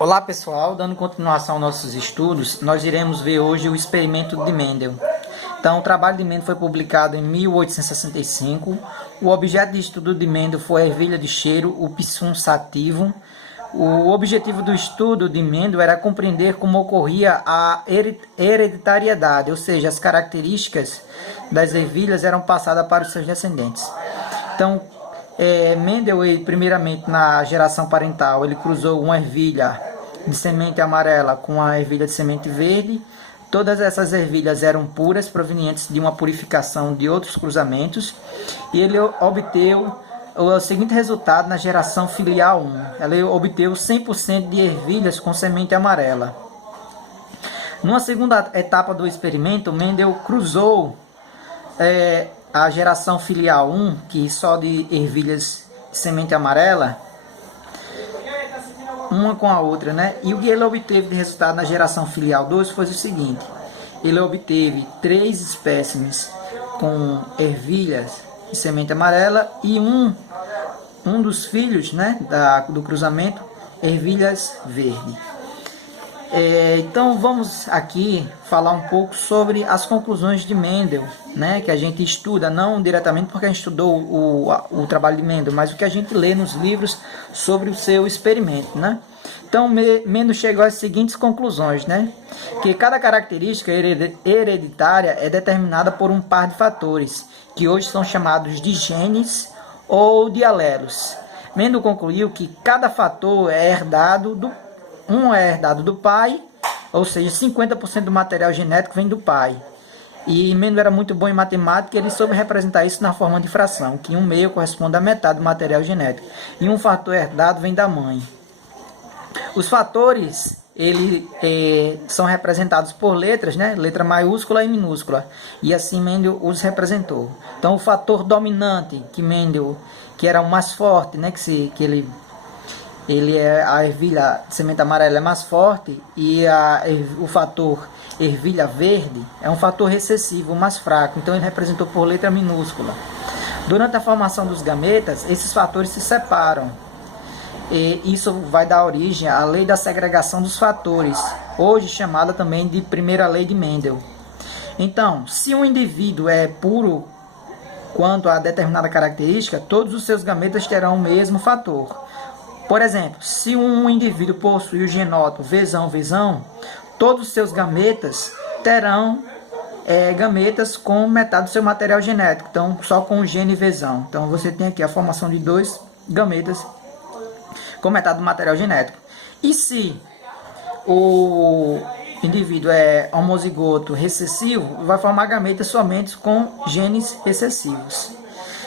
Olá pessoal, dando continuação aos nossos estudos, nós iremos ver hoje o experimento de Mendel. Então, o trabalho de Mendel foi publicado em 1865. O objeto de estudo de Mendel foi a ervilha de cheiro, o Pisum sativum. O objetivo do estudo de Mendel era compreender como ocorria a hereditariedade, ou seja, as características das ervilhas eram passadas para os seus descendentes. Então, Mendel, primeiramente na geração parental, ele cruzou uma ervilha de semente amarela com a ervilha de semente verde. Todas essas ervilhas eram puras, provenientes de uma purificação de outros cruzamentos, e ele obteve o seguinte resultado na geração filial 1. Ele obteve 100% de ervilhas com semente amarela. Numa segunda etapa do experimento, Mendel cruzou a geração filial 1, que só de ervilhas de semente amarela, uma com a outra, né? E o que ele obteve de resultado na geração filial 2 foi o seguinte: ele obteve 3 espécimes com ervilhas de semente amarela e um dos filhos, né, do cruzamento, ervilhas verde. Então vamos aqui falar um pouco sobre as conclusões de Mendel, né, que a gente estuda, não diretamente porque a gente estudou o trabalho de Mendel, mas o que a gente lê nos livros sobre o seu experimento, né? Então Mendel chegou às seguintes conclusões, né? Que cada característica hereditária é determinada por um par de fatores, que hoje são chamados de genes ou de alelos. Mendel concluiu que cada fator é herdado do pai, ou seja, 50% do material genético vem do pai. E Mendel era muito bom em matemática, e ele soube representar isso na forma de fração, que 1/6 corresponde à metade do material genético. E um fator herdado vem da mãe. Os fatores são representados por letras, né? Letra maiúscula e minúscula. E assim Mendel os representou. Então o fator dominante, que era o mais forte, né? A ervilha de semente amarela é mais forte, e o fator ervilha verde é um fator recessivo, mais fraco. Então ele representou por letra minúscula. Durante a formação dos gametas, esses fatores se separam. E isso vai dar origem à lei da segregação dos fatores, hoje chamada também de primeira lei de Mendel. Então, se um indivíduo é puro quanto a determinada característica, todos os seus gametas terão o mesmo fator. Por exemplo, se um indivíduo possui o genótipo Vzão, todos os seus gametas terão gametas com metade do seu material genético, então só com o gene Vzão. Então você tem aqui a formação de 2 gametas com metade do material genético. E se o indivíduo é homozigoto recessivo, vai formar gametas somente com genes recessivos.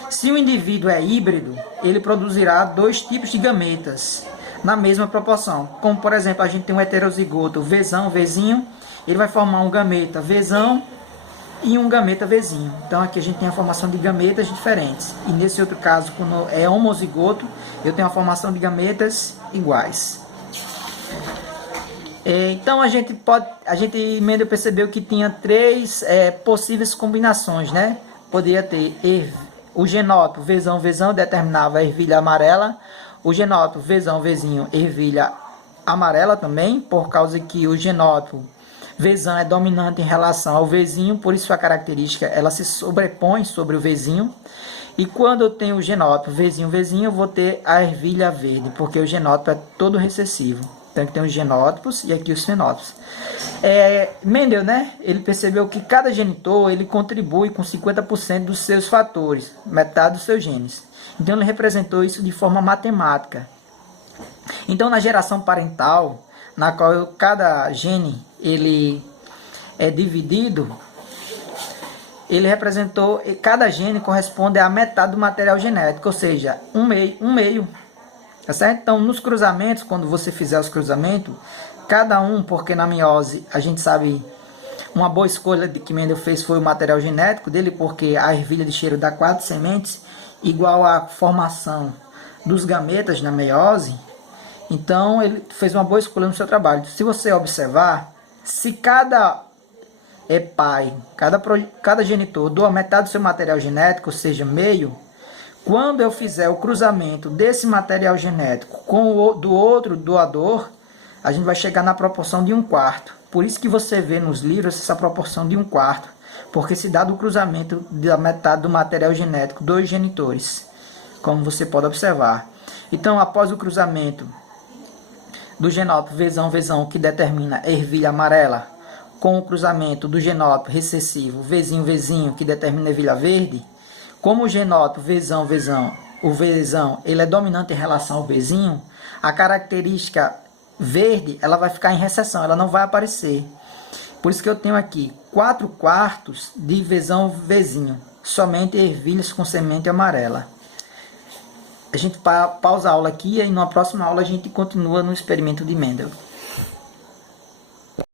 Se o indivíduo é híbrido, ele produzirá 2 tipos de gametas na mesma proporção. Como, por exemplo, a gente tem um heterozigoto Vzinho, ele vai formar um gameta Vzão e um gameta Vzinho. Então aqui a gente tem a formação de gametas diferentes. E nesse outro caso, quando é homozigoto, eu tenho a formação de gametas iguais. Então Mendel percebeu que tinha 3 possíveis combinações, né? Poderia ter o genótipo Vzão determinava a ervilha amarela, o genótipo Vzinho ervilha amarela também, por causa que o genótipo Vzão é dominante em relação ao Vzinho, por isso a característica ela se sobrepõe sobre o Vzinho. E quando eu tenho o genótipo Vzinho, eu vou ter a ervilha verde, porque o genótipo é todo recessivo. Então tem os genótipos e aqui os fenótipos. Mendel, né, ele percebeu que cada genitor ele contribui com 50% dos seus fatores, metade dos seus genes. Então ele representou isso de forma matemática. Então na geração parental, na qual cada gene ele é dividido, ele representou, cada gene corresponde à metade do material genético, ou seja, um meio. Tá certo? Então, nos cruzamentos, quando você fizer os cruzamentos, cada um, porque na meiose, a gente sabe, uma boa escolha que Mendel fez foi o material genético dele, porque a ervilha de cheiro dá 4 sementes, igual à formação dos gametas na meiose. Então, ele fez uma boa escolha no seu trabalho. Se você observar, se cada pai, cada genitor doa metade do seu material genético, ou seja, meio, quando eu fizer o cruzamento desse material genético com o do outro doador, a gente vai chegar na proporção de 1/4. Por isso que você vê nos livros essa proporção de 1/4, porque se dá do cruzamento da metade do material genético dos genitores, como você pode observar. Então, após o cruzamento do genótipo Vzão, que determina a ervilha amarela, com o cruzamento do genótipo recessivo Vzinho, que determina a ervilha verde, como o genótipo Vzão, o Vzão, ele é dominante em relação ao Vzinho, a característica verde, ela vai ficar em recessão, ela não vai aparecer. Por isso que eu tenho aqui 4/4 de Vzinho, somente ervilhas com semente amarela. A gente pausa a aula aqui e na próxima aula a gente continua no experimento de Mendel.